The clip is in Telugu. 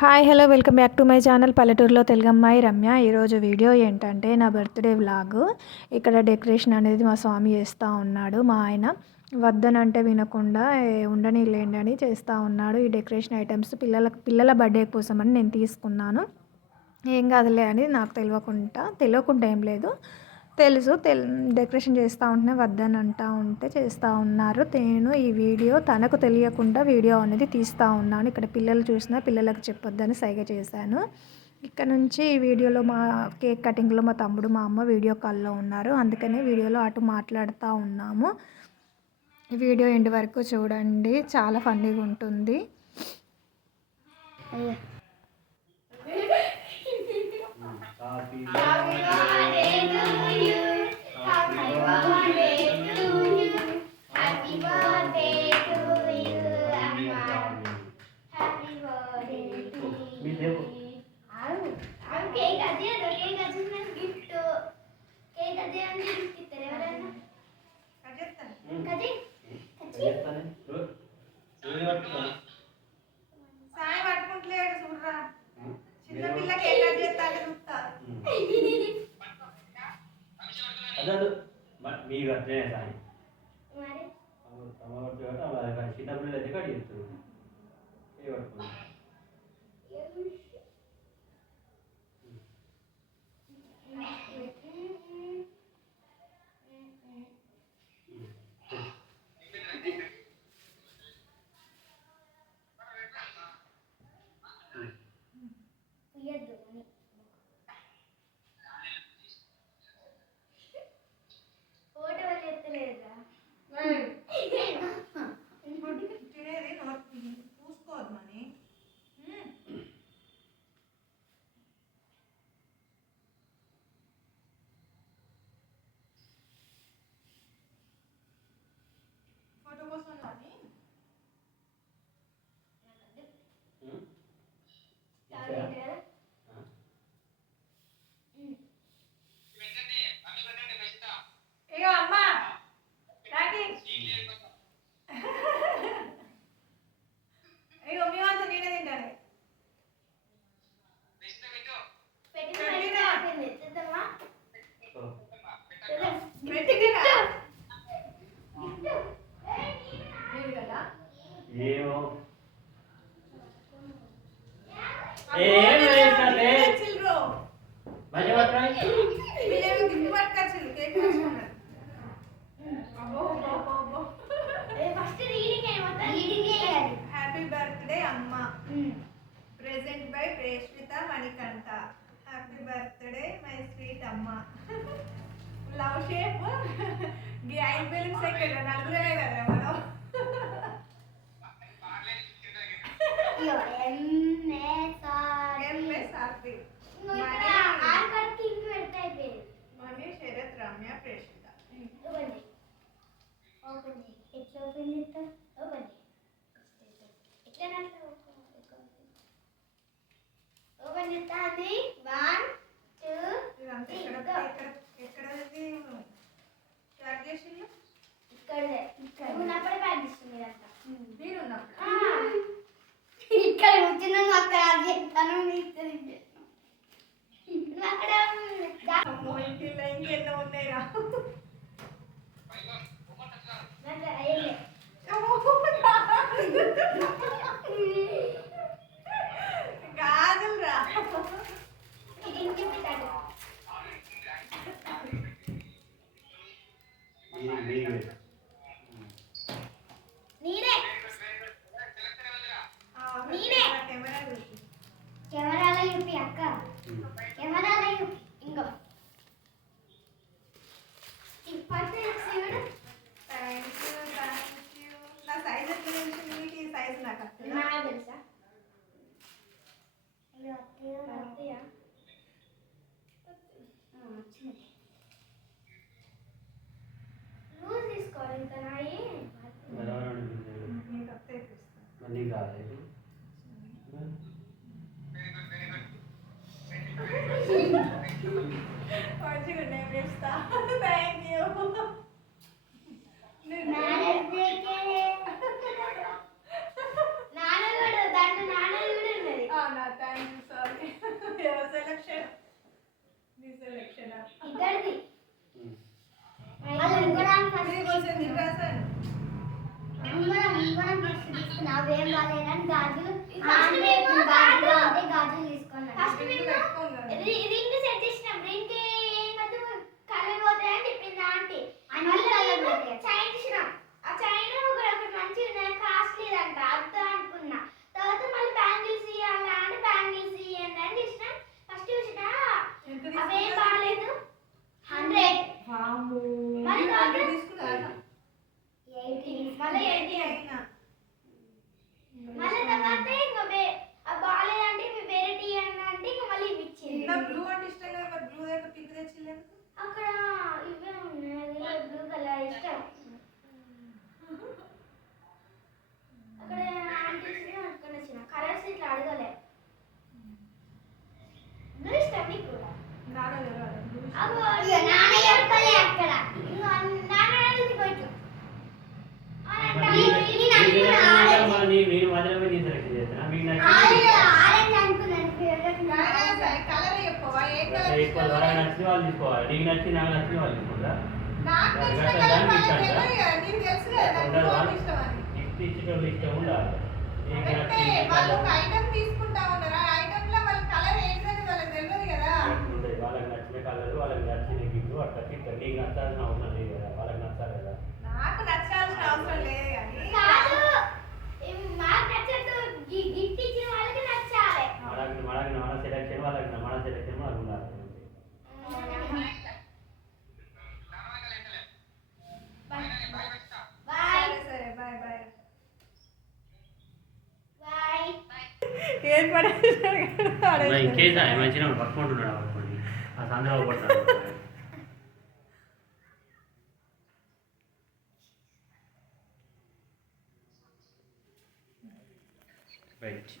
Hi hello welcome back to my channel పల్లెటూరులో తెలుగమ్మాయి రమ్య. ఈరోజు వీడియో ఏంటంటే నా బర్త్డే వ్లాగ్. ఇక్కడ డెకరేషన్ అనేది మా స్వామి చేస్తూ ఉన్నాడు. మా ఆయన వద్దనంటే వినకుండా ఉండనిలేండి అని చేస్తూ ఉన్నాడు. ఈ డెకరేషన్ ఐటమ్స్ పిల్లల బర్త్డే కోసం అని నేను తీసుకున్నాను. ఏం కాదులే అని నాకు తెలియకుండా ఏం లేదు, తెలుసు. డెకరేషన్ చేస్తూ ఉంటేనే వద్దని అంటూ ఉంటే చేస్తూ ఉన్నారు. నేను ఈ వీడియో తనకు తెలియకుండా వీడియో అనేది తీస్తూ ఉన్నాను. ఇక్కడ పిల్లలు చూసినా పిల్లలకు చెప్పొద్దని సైగ చేశాను. ఇక్కడ నుంచి ఈ వీడియోలో మా కేక్ కటింగ్లో మా తమ్ముడు మా అమ్మ వీడియో కాల్లో ఉన్నారు. అందుకనే వీడియోలో అటు మాట్లాడుతూ ఉన్నాము. ఈ వీడియో ఎండ్ వరకు చూడండి, చాలా ఫన్నీగా ఉంటుంది. సాయి పట్టుకుంటలేడు చూడరా, చిన్నపిల్ల కేక్ కట్ చేస్తాను చూస్తా. మీకు అట్లనే సాయి చిన్నపిల్లలు అయితే కట్ చేస్తారు. తినేది చూసుకోవద్దు మని. ఫోటో కోసం కానీ అయ్యో అమ్మా రాకి అయ్యో మీ వంత నేనే తింటాను. ఏమో హ్యాపీ బర్త్డే అమ్మ. Present by Preshvitha Manikanta. Happy birthday my sweet అమ్మ. లవ్ షేప్ ఈ 5 బెలూన్స్ ఎక్కడ నలుగురే కదా మనం. మనీ శరత్ రమ్య ప్రేషిత. ఇక్కడ వచ్చిన అక్కడ చెప్తాను ఇంకెన్నో ఉన్నాయిరా. గాజులరా కెమెరాలో చూపి అక్క, కెమెరాలో చూపి. ఇంకో నా సైజ్ ఎట్లా తెలుసు మీకు? ఈ సైజ్ నాకు తెలుసా? లూజ్ తీసుకోవాలి. ఇంకా నాయి మీకు అత్తే ఇప్పిస్తాను. నీకు రాలేదు. మీద కూర్చొని తింటాను. ఉంగరం ఫస్ట్ తీసుకున్నా అవేం బాగాలేదని గాజులు ఫస్ట్ అంటే మేము గాజులు అంటే గాజులు తీసుకున్నాను. ఫస్ట్ మేము రింగ్ సెట్ చేసినాం. రింగ్ ఏమద్దు కలర్ పోతాయని చెప్పింది ఆంటీ. అన్ని మళ్ళీ colour మేము పోతాయి. చైన్ చూసినాం. ఆ చైన్ ఒకటి మంచిగా కాస్ట్లీ అంట అద్దా అనుకున్నా. తర్వాత మళ్ళీ బ్యాంగిల్స్ ఇవ్వాలా అని బ్యాంగిల్స్ ఇవ్వండి అని చూసినాం. ఫస్ట్ చూసినా అవేం బాగాలేదు 100. మళ్ళీ తర్వాత తీసుకున్నా మళ్ళీ 80 అయినా మళ్ళీ తర్వాత ఇంకా బాగాలేదంటే వేరే టీ అని అంటే ఇంకా మళ్ళీ ఇవి ఇచ్చింది. నా బ్లూ అంటే ఇష్టం కదా, మరి బ్లూ దగ్గర పింక్ తెచ్చిలేదు. అక్కడ ఇవే ఉన్నాయి బ్లూ కలర్ ఇష్టం. అక్కడ ఆంటీ అక్కడ వచ్చిన కలర్స్ ఇట్లా అడగలే. బ్లూ ఇష్టం నీకు కూడా. నాన్న అగో ఇక నాన్న చెప్పలే అక్కడ. ఇంకో నాన్న అడిగింది పోయిట్లా. నేను మధ్యలో పోయి సెలెక్ట్ చేస్తాను మీకు ఆరెంజ్ అనుకున్నాను ఫేవరెట్. కలర్ చెప్పవా? ఏ కలర్ ఎక్కువ వాళ్ళకి నచ్చిన వాళ్ళు తీసుకోవాలి, నీకు నచ్చి నాకు నచ్చిన వాళ్ళు తీసుకుంటా. నాకు నచ్చిన కలర్ వాళ్ళకి తెలియదు కదా, నీకు తెలుసు కదా నాకు బ్లూ అంటే ఇష్టం అని. గిఫ్ట్ ఇచ్చేటోళ్ళు ఇష్టం ఉండాలి. నీకు అంటే నచ్చింది వాళ్ళు ఒక colour ఐటమ్ తీసుకుంటా ఉన్నారు, ఆ ఐటమ్ లో వాళ్ళ కలర్ ఏంటని వాళ్ళకి తెలియదు కదా. ఉంటుంది. వాళ్ళకి నచ్చిన కలర్, వాళ్ళకి నచ్చిన గిఫ్ట్ అట్లా తింటారు. నీకు నచ్చాల్సిన అవసరం లేదు కదా, వాళ్ళకి నచ్చాలి కదా. నాకు నచ్చాల్సిన అవసరం లేదు కానీ కాదు మాకు నచ్చదు. గిఫ్ట్ ఇచ్చిన వాళ్ళకి నచ్చాలి. మన సెలెక్షన్ వాళ్ళకి మన సెలెక్షన్ వాళ్ళకి ఉండాలి. బాయ్ సరే బాయ్ బాయ్. బాయ్. ఏర్పడే ఇంకేసా మంచిగా పట్టుకుంటున్నాడు పట్టుకోండి ఆ సందర్భ పడతాడు. రైట్.